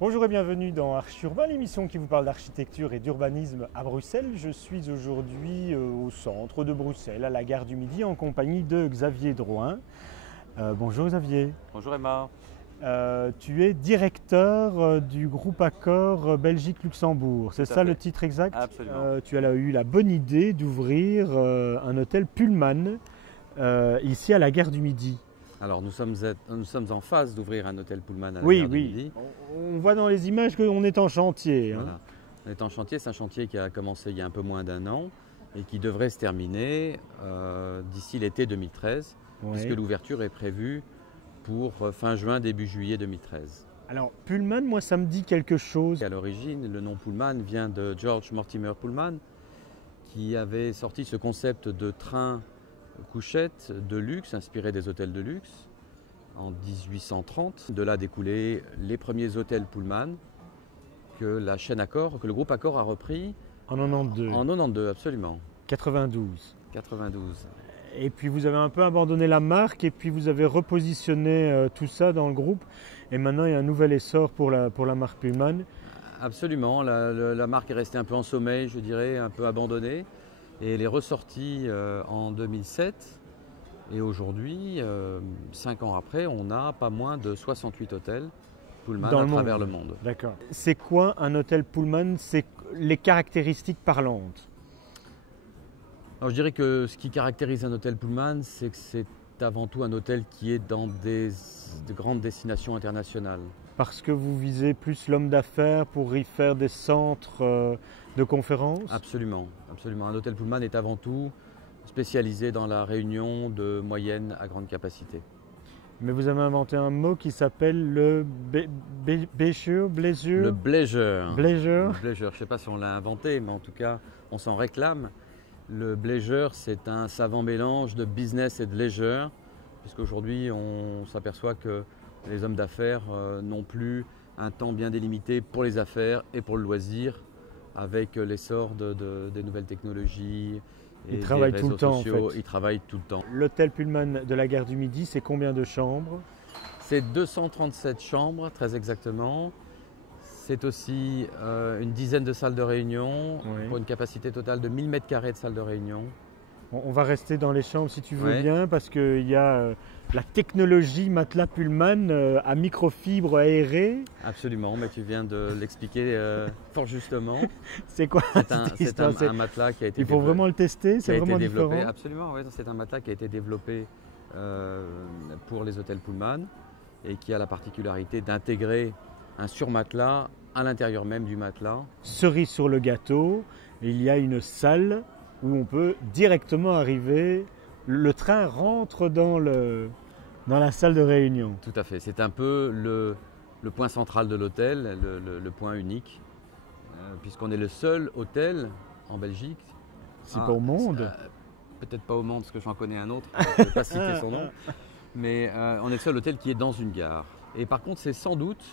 Bonjour et bienvenue dans Arch Urbain, l'émission qui vous parle d'architecture et d'urbanisme à Bruxelles. Je suis aujourd'hui au centre de Bruxelles, à la gare du Midi, en compagnie de Xavier Drouin. Bonjour Xavier. Bonjour Emma. Tu es directeur du groupe Accor Belgique-Luxembourg, c'est Tout à ça fait. le titre exact? Absolument. Tu as eu la bonne idée d'ouvrir un hôtel Pullman ici à la gare du Midi. Alors nous sommes en phase d'ouvrir un hôtel Pullman à la Oui, gare du oui. Midi. On voit dans les images qu'on est en chantier. Hein. Voilà. On est en chantier, c'est un chantier qui a commencé il y a un peu moins d'un an et qui devrait se terminer d'ici l'été 2013, Ouais. puisque l'ouverture est prévue pour fin juin, début juillet 2013. Alors Pullman, moi ça me dit quelque chose. Et à l'origine, le nom Pullman vient de George Mortimer Pullman, qui avait sorti ce concept de train couchette de luxe, inspiré des hôtels de luxe, en 1830. De là découlaient les premiers hôtels Pullman que la chaîne Accor, que le groupe Accor a repris En 92, en 92, absolument. 92. 92. Et puis vous avez un peu abandonné la marque et puis vous avez repositionné tout ça dans le groupe. Et maintenant il y a un nouvel essor pour la marque Pullman. Absolument, la marque est restée un peu en sommeil, je dirais, un peu abandonnée. Et elle est ressortie en 2007. Et aujourd'hui, 5 ans après, on a pas moins de 68 hôtels Pullman Dans à le travers monde. le monde. D'accord. C'est quoi un hôtel Pullman? C'est les caractéristiques parlantes. Alors, je dirais que ce qui caractérise un hôtel Pullman, c'est que c'est avant tout un hôtel qui est dans de grandes destinations internationales. Parce que vous visez plus l'homme d'affaires pour y faire des centres de conférences? Absolument, absolument. Un hôtel Pullman est avant tout spécialisé dans la réunion de moyenne à grande capacité. Mais vous avez inventé un mot qui s'appelle le Bleisure. Le bleisure. Bleisure. Le bleisure, je ne sais pas si on l'a inventé, mais en tout cas, on s'en réclame. Le bleisure, c'est un savant mélange de business et de leisure, puisqu'aujourd'hui, on s'aperçoit que les hommes d'affaires n'ont plus un temps bien délimité pour les affaires et pour le loisir, avec l'essor des nouvelles technologies et Ils travaillent des tout le réseaux temps, en sociaux. fait. Ils travaillent tout le temps. L'hôtel Pullman de la gare du Midi, c'est combien de chambres? C'est 237 chambres, très exactement. C'est aussi une dizaine de salles de réunion, Oui. pour une capacité totale de 1000 m² de salles de réunion. On va rester dans les chambres si tu veux Ouais. bien, parce qu'il y a la technologie matelas Pullman à microfibre aérée. Absolument, mais tu viens de l'expliquer fort justement. C'est quoi C'est cette un histoire? un matelas qui a été Il faut vraiment le tester, qui a c'est été vraiment développé. différent. Absolument, oui, c'est un matelas qui a été développé pour les hôtels Pullman et qui a la particularité d'intégrer un surmatelas à l'intérieur même du matelas. Cerise sur le gâteau, il y a une salle où on peut directement arriver. Le train rentre dans la salle de réunion. Tout à fait, c'est un peu le point central de l'hôtel, le point unique, puisqu'on est le seul hôtel en Belgique. C'est pas au monde. Peut-être pas au monde, parce que j'en connais un autre, je ne vais pas citer son nom, mais on est le seul hôtel qui est dans une gare. Et par contre, c'est sans doute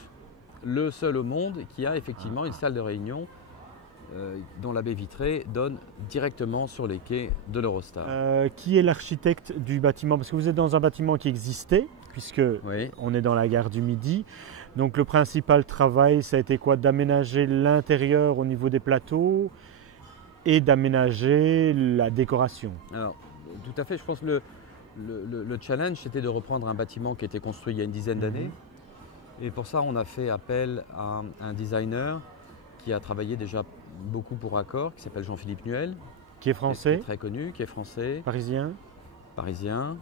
le seul au monde qui a effectivement une salle de réunion dont la baie vitrée donne directement sur les quais de l'Eurostar. Qui est l'architecte du bâtiment? Parce que vous êtes dans un bâtiment qui existait, puisque Oui, on est dans la gare du Midi. Donc le principal travail, ça a été quoi? D'aménager l'intérieur au niveau des plateaux et d'aménager la décoration. alors tout à fait, je pense que le challenge c'était de reprendre un bâtiment qui était construit il y a une dizaine d'années. Et pour ça, on a fait appel à un designer qui a travaillé déjà beaucoup pour Accor, qui s'appelle Jean-Philippe Nuel, Qui est qui français, est très connu, qui est français, parisien. parisien,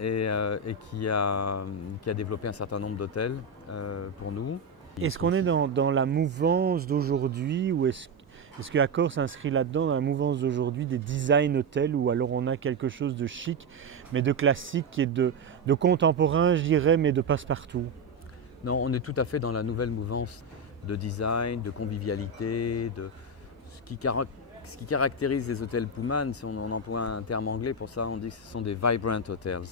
et qui a développé un certain nombre d'hôtels pour nous. Est-ce qu'on est dans la mouvance d'aujourd'hui ou est-ce que Accor s'inscrit là-dedans, dans la mouvance d'aujourd'hui des design hôtels, ou alors on a quelque chose de chic, mais de classique et de contemporain, je dirais, mais de passe-partout? Non, on est tout à fait dans la nouvelle mouvance de design, de convivialité, de ce qui caractérise les hôtels Pullman. Si on emploie un terme anglais pour ça, on dit que ce sont des vibrant hotels,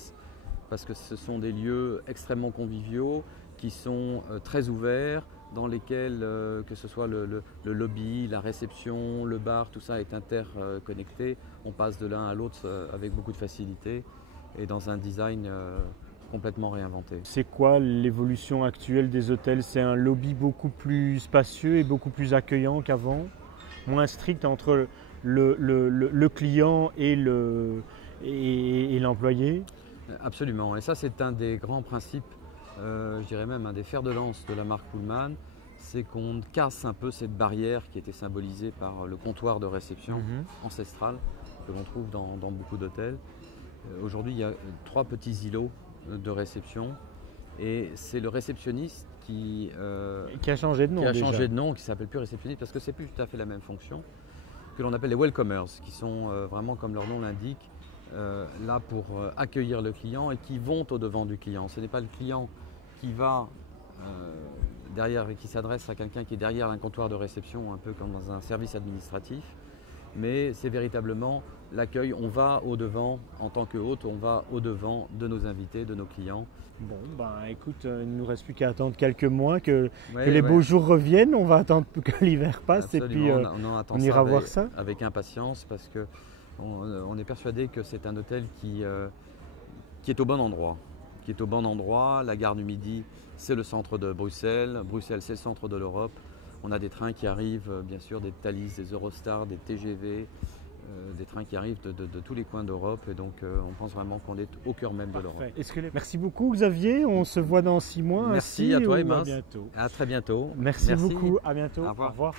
parce que ce sont des lieux extrêmement conviviaux qui sont très ouverts, dans lesquels, que ce soit le lobby, la réception, le bar, tout ça est interconnecté. On passe de l'un à l'autre avec beaucoup de facilité et dans un design complètement réinventé. C'est quoi l'évolution actuelle des hôtels? C'est un lobby beaucoup plus spacieux et beaucoup plus accueillant qu'avant, moins strict entre le client et l'employé? Absolument, et ça c'est un des grands principes, je dirais même un des fers de lance de la marque Pullman, c'est qu'on casse un peu cette barrière qui était symbolisée par le comptoir de réception ancestral que l'on trouve dans beaucoup d'hôtels. Aujourd'hui, il y a 3 petits îlots de réception et c'est le réceptionniste qui a changé de nom. Qui s'appelle plus réceptionniste parce que c'est plus tout à fait la même fonction, que l'on appelle les welcomers, qui sont vraiment, comme leur nom l'indique, là pour accueillir le client et qui vont au-devant du client. Ce n'est pas le client qui va derrière et qui s'adresse à quelqu'un qui est derrière un comptoir de réception, un peu comme dans un service administratif, mais c'est véritablement l'accueil. On va au-devant, en tant que hôte, on va au-devant de nos invités, de nos clients. Bon, écoute, il ne nous reste plus qu'à attendre quelques mois que les beaux jours reviennent. On va attendre que l'hiver passe. Absolument. Et puis on ira voir ça. Avec impatience parce qu'on est persuadé que c'est un hôtel qui est au bon endroit. La gare du Midi, c'est le centre de Bruxelles. Bruxelles, c'est le centre de l'Europe. On a des trains qui arrivent, bien sûr, des Thalys, des Eurostar, des TGV, des trains qui arrivent de tous les coins d'Europe. Et donc, on pense vraiment qu'on est au cœur même de l'Europe. Merci beaucoup, Xavier. On se voit dans 6 mois. Merci à toi, Emma. À bientôt. À très bientôt. Merci beaucoup. À bientôt. Au revoir. Au revoir.